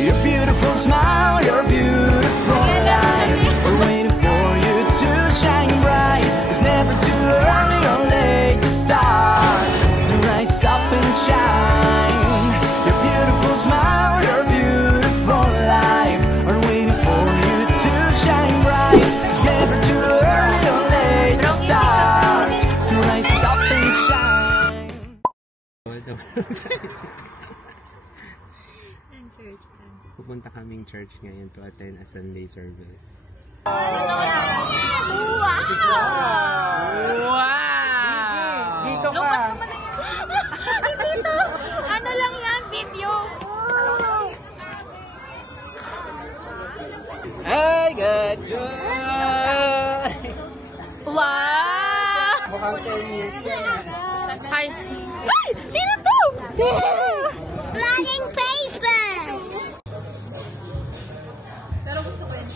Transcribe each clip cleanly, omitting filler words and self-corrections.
Your beautiful smile, your beautiful life. We're waiting for you to shine bright. It's never too early or late to start. To rise up and shine. Your beautiful smile, your beautiful life. We're waiting for you to shine bright. It's never too early or late to start. To rise up and shine. Pupunta kaming church ngayon to attend a Sunday service. Wow! Wow! Dito ka! Dito! Ano lang yan? Video! Hey, good job! Wow! Mukhang 10 years na. Ay! Ay! Sino to? Running paper! Pero gusto ko yun.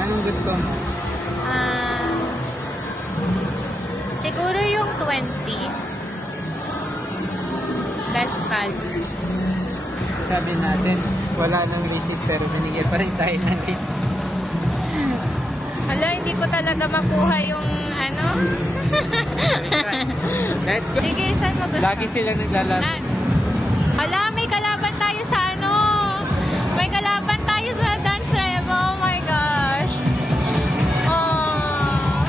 Anong gusto mo? Siguro yung 20. Best card. Sabi natin, wala nang receipt pero nanigyan pa rin tayo ng receipt. Hala, hindi ko talaga makuha yung ano. Let's go! Sige, saan mo gusto? Lagi sila naglalaro. Hala, may kalaban tayo sa ano. May kalaban tayo sa dance revo. Oh my gosh. Oh.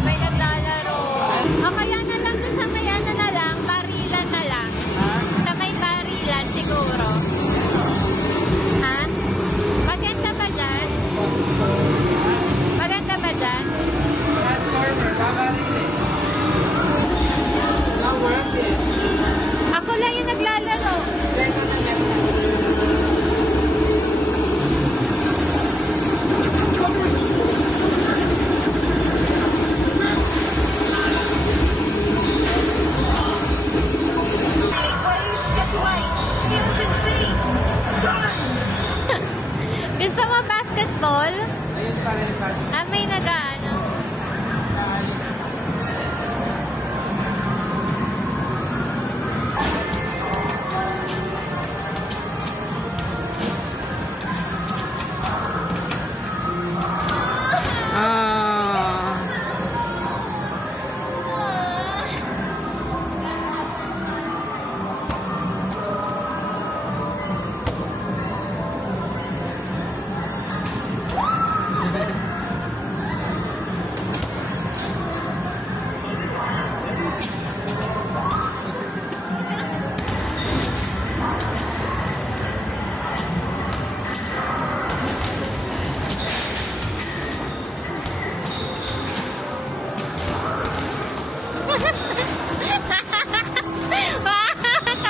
May naglalaro. O kaya na lang dun sa may ano na lang, barilan na lang. Sa may barilan siguro. Ha? Maganda ba dyan? Maganda ba dyan? Transformer, babarilin. Not worth it. Ako lang yung naglalaro. Gusto mo basketball? Ayun pa rin natin. May nag-ano.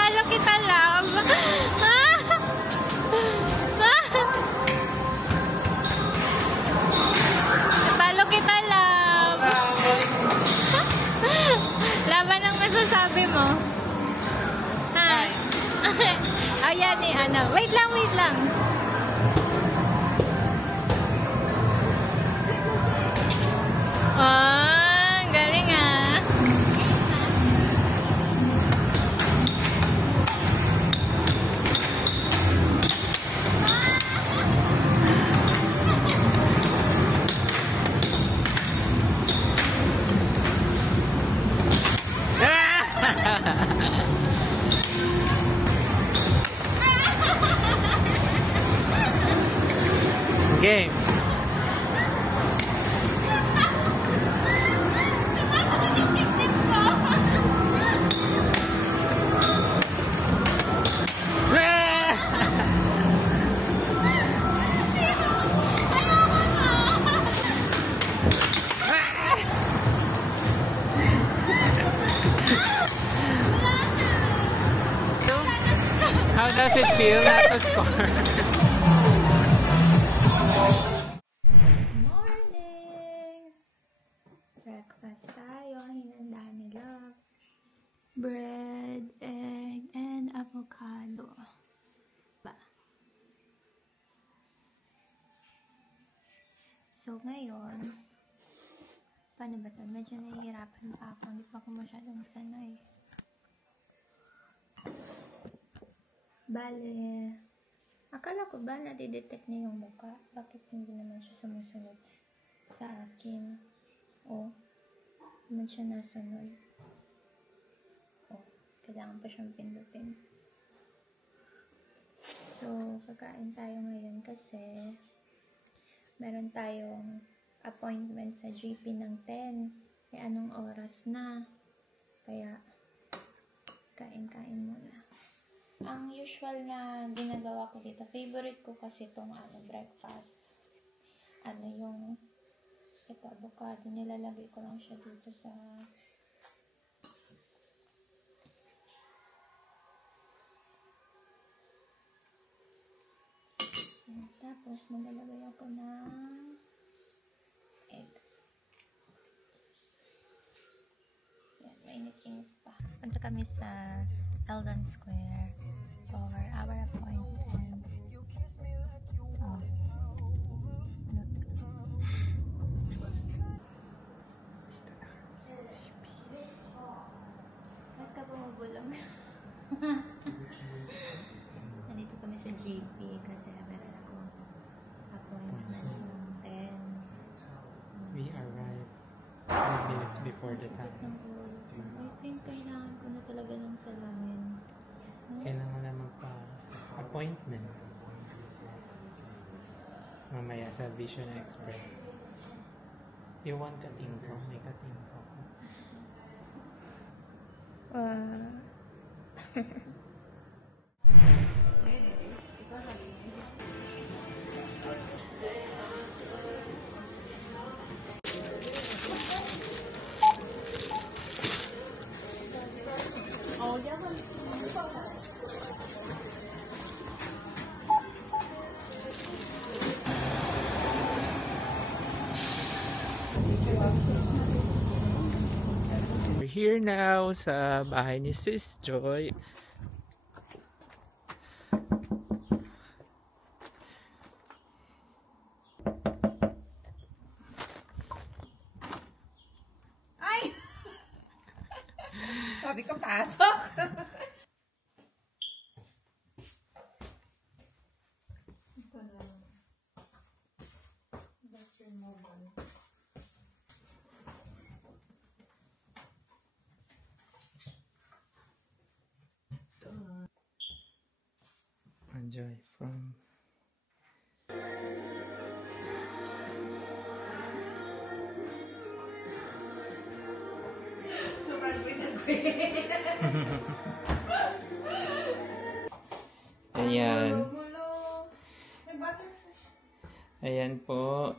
Talo kita, love. Talo kita, love. Laban ang masasabi mo. Ha? Ayan eh, ano. Wait lang, wait lang. Galing ah. Game. How does it feel not to score? Morning! Breakfast tayo. Hinanda ni Love. Bread, egg, and avocado. Ba? So, ngayon, Paano ba ito? Medyo nahihirapan pa ako. Hindi pa ako masyadong sanay. Bale, akala ko ba nadidetect na yung mukha? Bakit hindi naman siya sumusunod sa akin? O, naman siya nasunod. O, kailangan pa siyang pindutin. So, kakain tayo ngayon kasi meron tayong appointment sa GP ng 10. Eh, anong oras na? Kaya, kain-kain muna. Ang usual na ginagawa ko dito, favorite ko kasi itong breakfast. Yung ito, avocado. Nilalagay ko lang siya dito sa tapos maglalagay ako ng egg. Yan, mainit-init pa. Punta kami sa Eldon Square for our appointment. Oh. Look. Ba't ka bumubulong? Nandito kami sa GP kasi meron akong appointment ng 10. We arrived 5 minutes before the time. I think kailangan ko na talaga ng salamin. Kailangan na magpa-appointment. Mamaya sa Vision Express. You want cutting ko? May cutting ko. We're here now sa bahay ni Sis Joy. Ay! Sabi ko, pasok! Ito na. That's your mobile. Joy from Sobrang Ayan. gulo. May butterfly. Ayan po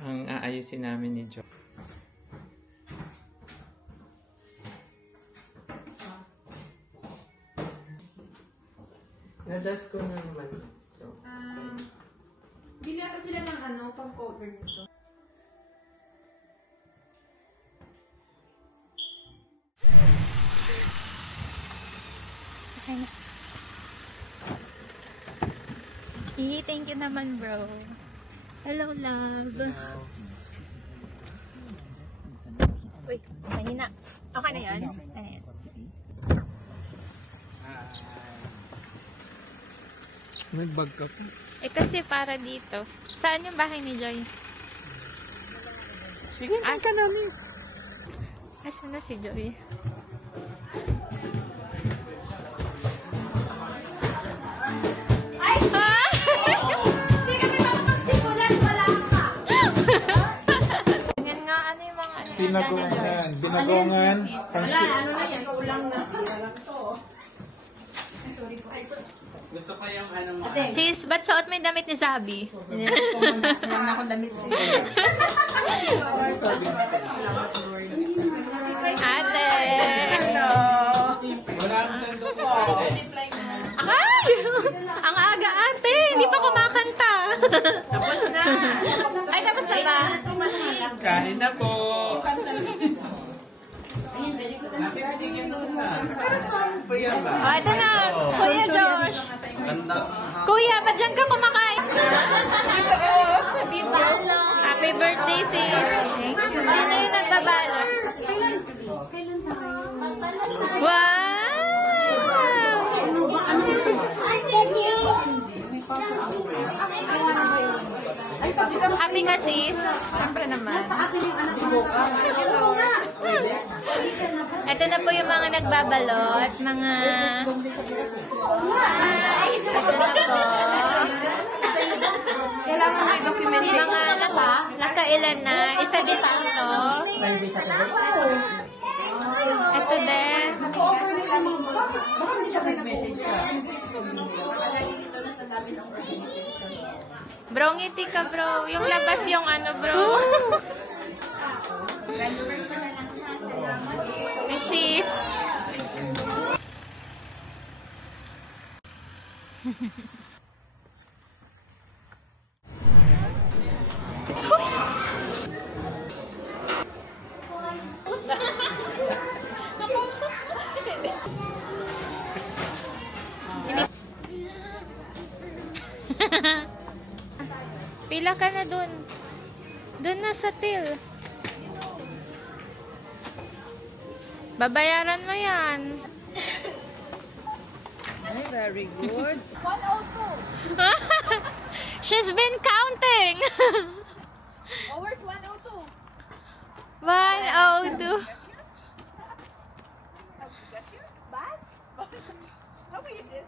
ang aayusin namin ni Joy. Nadas ko na naman. So, Bili ata sila ng pang cover nito. Okay na. Thank you naman, bro. Hello, love. Wait, mahina. Okay na yun? Ayan. may bag ka po. Eh kasi para dito. Saan yung bahay ni Joy? Sige, ka namin. Asan na si Joy? Ay! Hindi kami makapagsimulan, wala ka! Ganyan nga, ano yung mga ano? Binagongan. Binagongan. Wala, ano na yan, ulang na. Ulang to. Ay, sorry po. Ay, sorry. Gusto ko yung anong... Sis, ba't suot mo yung damit ni Zabi? Wala na akong damit siya. Ate! Hello! Wala akong sendo ko. Ay! Ang aga, ate! Hindi pa kumakanta! Tapos na. Ay, tapos na ba? Kain na po. Nakikitigyan nun na. Pa yan ba? Oh, ito na! Kuya Josh! Kuya, ba't dyan ka kumakain? Dito, oh. Dito. Happy birthday, sis! Sino yung nagbabay Happy ka, sis? Siyempre naman. Ito na po yung mga nagbabalot. Mga... Ito na po. Kailangan may documentation. Mga nakailan na. Isa din dito. Ito din. Bro, ngiti ka, bro. Yung labas yung ano, bro. Mrs. Pila ka na dun. Dun na sa till. Babayaran mo yan. Ay, very good. 102. She's been counting. Oh, where's 102? 102. Bas? How you did?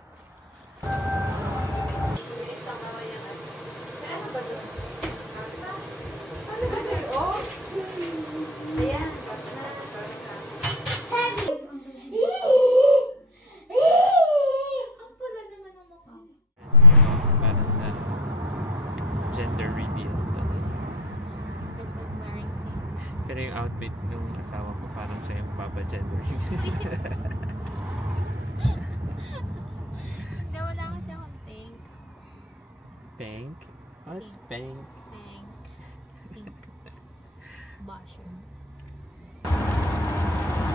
Para sa gender reveal to. Pero yung outfit nung asawa ko parang siya yung papa-gender reveal. Hindi, wala kasi akong pink. Pink? Oh, it's pink. Pink. Pink. Basher.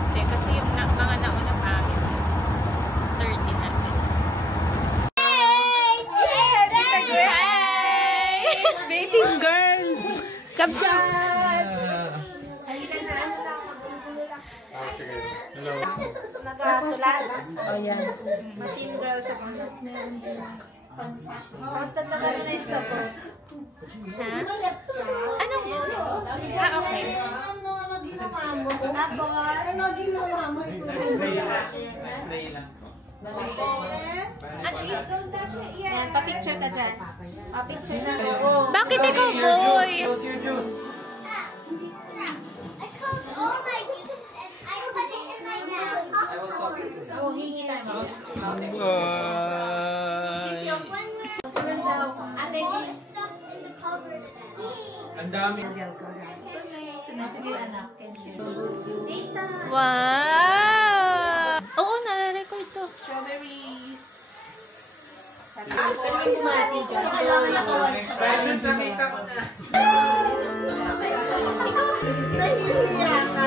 Hindi, kasi yung mga nauna pa akin. 30 natin. Bathing girl! Kapsat! Hello. Nagasulat. Oh, yan. Team girl siya. Meron din. Constant na ba na yung sa boats? Ha? Anong boots? Ah, okay. Ano ginawa mo? Ano ginawa mo? Ano is Yan, pa-picture ka dyan. Pa-picture na. Bakit ikaw, boy? Close your juice. I closed all my juice and I put it in my mouth. Oh, hingi tayo. When Ate, all the stuff in the cupboard. Ang dami. sige anak. Wow! Oo, nare-record to. Strawberries. Pero yung bumati dyan. Kailangan nakawan. Precious, nakita ko na. Nahihiya ka.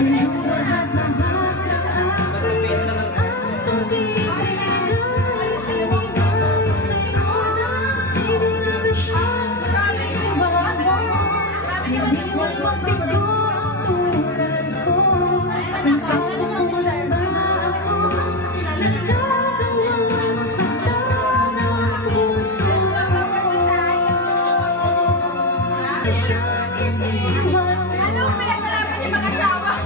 Anong pinagalaman niyo mag-asawa?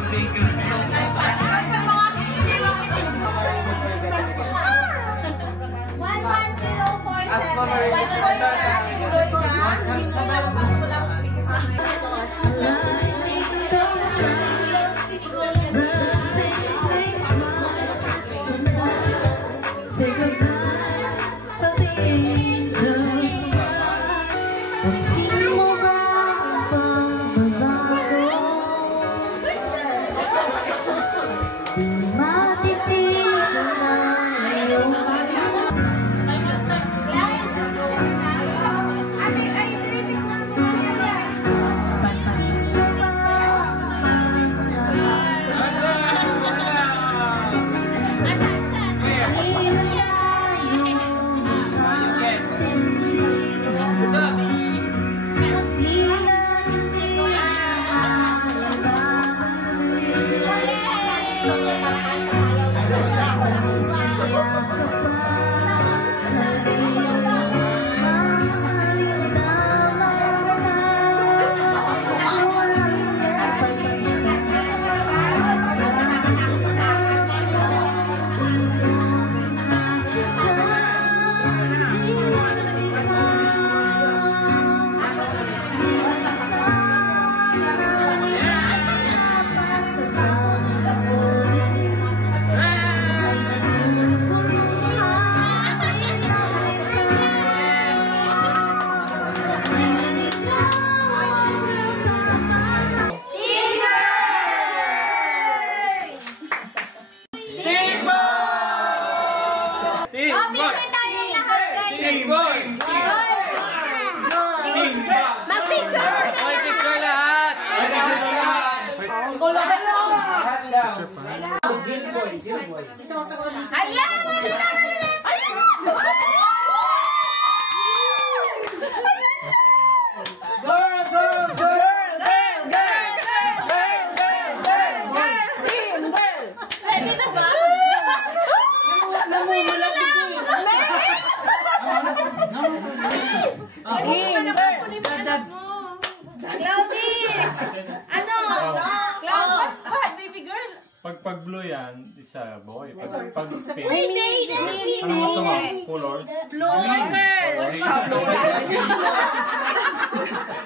'Pag blue yan, isa boy. Pag pink. Ano gusto mo? Color? Blue.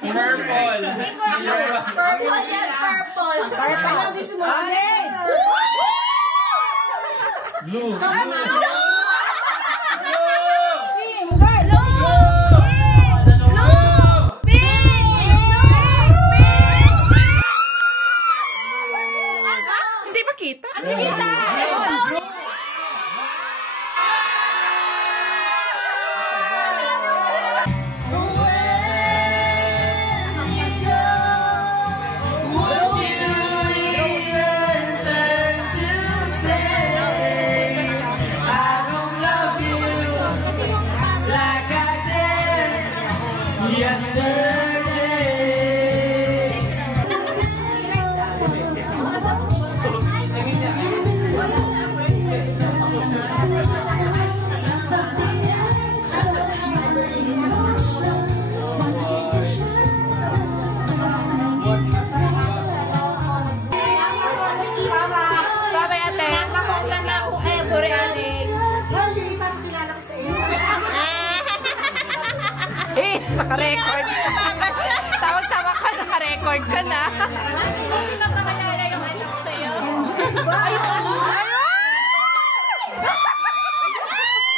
Purple. Purple yan, purple. Purple ang gusto mo. Blue. Naka-record. Tawag-tawag ka, naka-record ka na. Sino ba kaya yung ano ko sa'yo?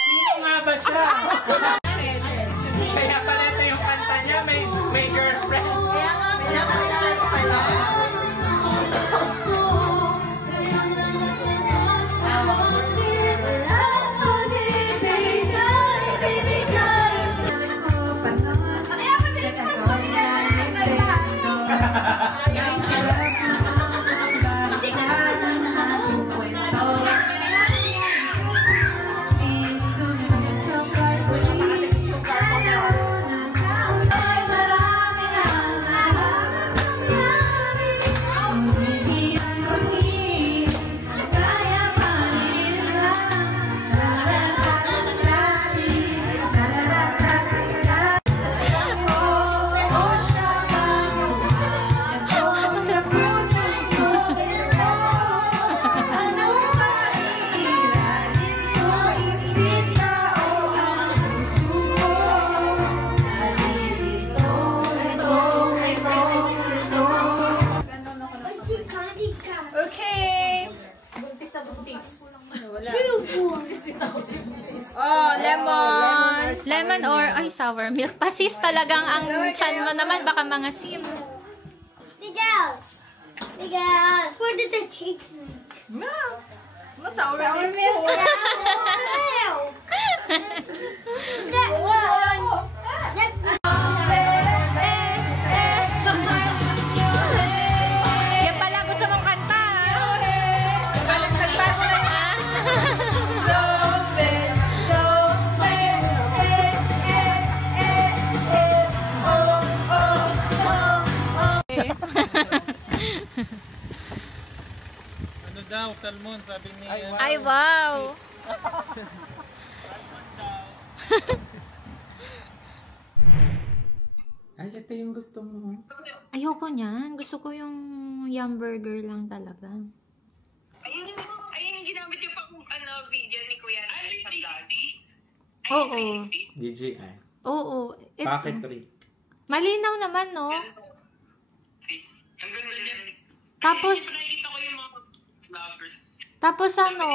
Sino nga ba siya? Kaya pala ito yung kanta niya, may girlfriend. Kaya nga, pinakasal ko pala. Oh, lemon. Lemon or, ay, sour milk. Pasis talagang ang chan mo naman. Baka mga sim. Miguel, what did the taste like? Sour milk. That one. Yan pala gusto mong kanta. Nagbago na yan. Ano daw, salmon, sabi ni... Ay, wow. Ay, ito yung gusto mo. Ayoko niyan. Gusto ko yung yum burger lang talaga. Ayun yung ginamit yung video ni Kuya Nel sa vlog. Oo. DJI. Oo. Bakit trick? Malinaw naman, no? Ang ganda niya. Tapos, Nakikita ko yung mga vloggers. tapos ano?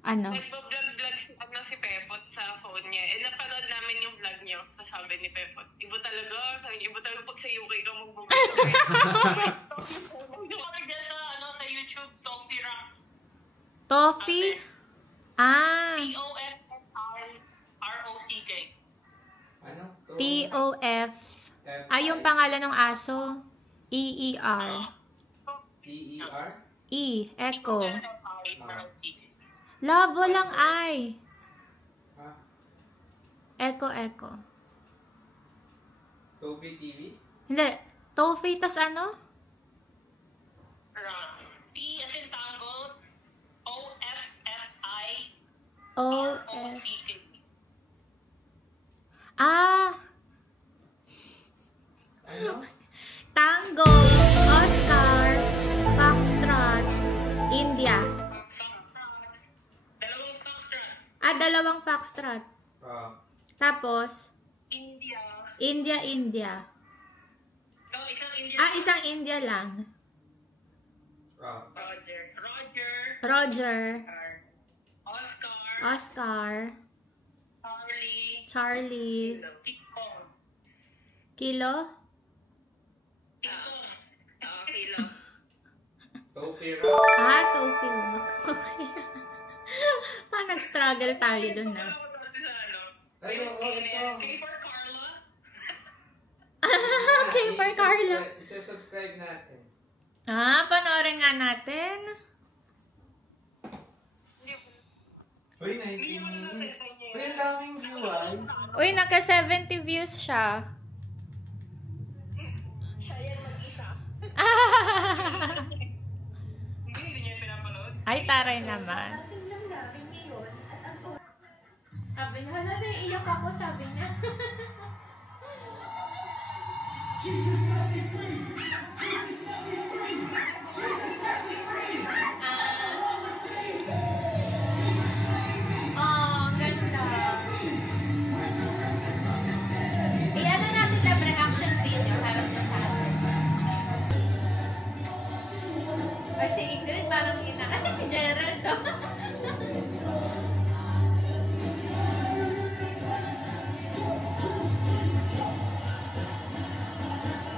Ano? Nagpa-vlog si Pepot sa phone niya. Eh, napanood namin yung vlog niyo. Sabi ni Pepot, iba talaga. Iba talaga pag sa UK ka mag-vlog. Yung kakagyan sa YouTube, Toffee Rock. Toffee? Ah. T-O-F-R-O-C-K. Ano? T-O-F. Ah, yung pangalan ng aso. E-E-R. E-E-R? E. Echo. F-R-O-C-K. Love, walang I. Ah, Echo, echo. Toffee TV? Hindi. Toffee, tas ano? T as in tango. O-F-F-I. O-F. R-O-C-K. Ah. Ano? Tango, Oscar, Foxtrot, India. Dalawang foxtrot. Ah, dalawang Foxtrot. Tapos, India. India, India. No, isang India. Ah, isang India lang. Roger. Roger, Oscar. Oscar, Charlie. Charlie, Ping-pong. Kilo, Ping-pong. Kilo. Toffee Rock? ah, Toffee Rock. Okay. Parang nag-struggle tayo dun, ah. Ay, oo, ito. K for Carla. Okay, for Carlo. Isa-subscribe natin. Ah, panoorin nga natin. Uy, 19 minutes. Uy, ang daming view, ay. Uy, naka 70 views siya. Siya yan mag-isa. Hindi niya pinapanood. Ay, taray naman. Sabi niya, hala, naiiyak ako, sabi niya. Oh, ganda. I-ano natin na reaction video, harap na sa atin. Ay, si Ingrid parang ay, si Gerald to.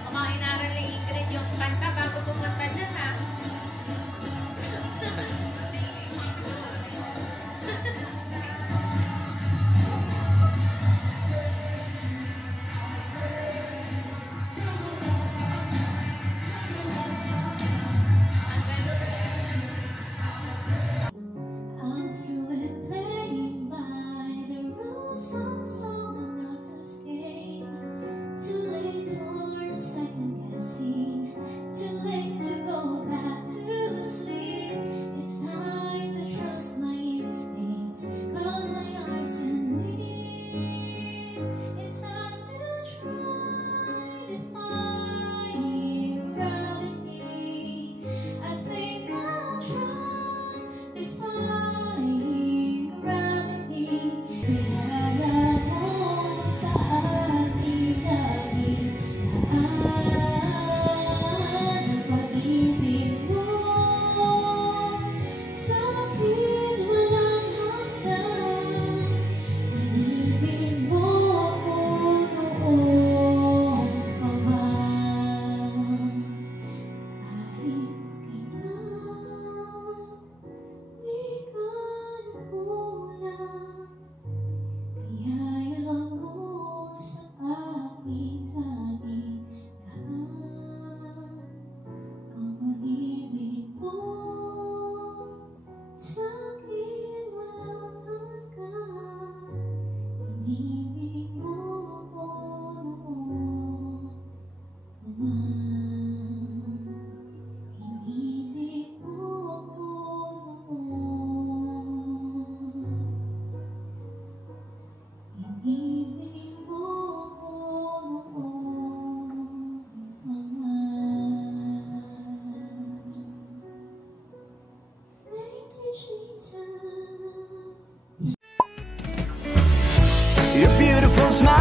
Kumain na rin ni Ingrid yung kanta bago pumunta dyan, ha? I'm through with your beautiful smile.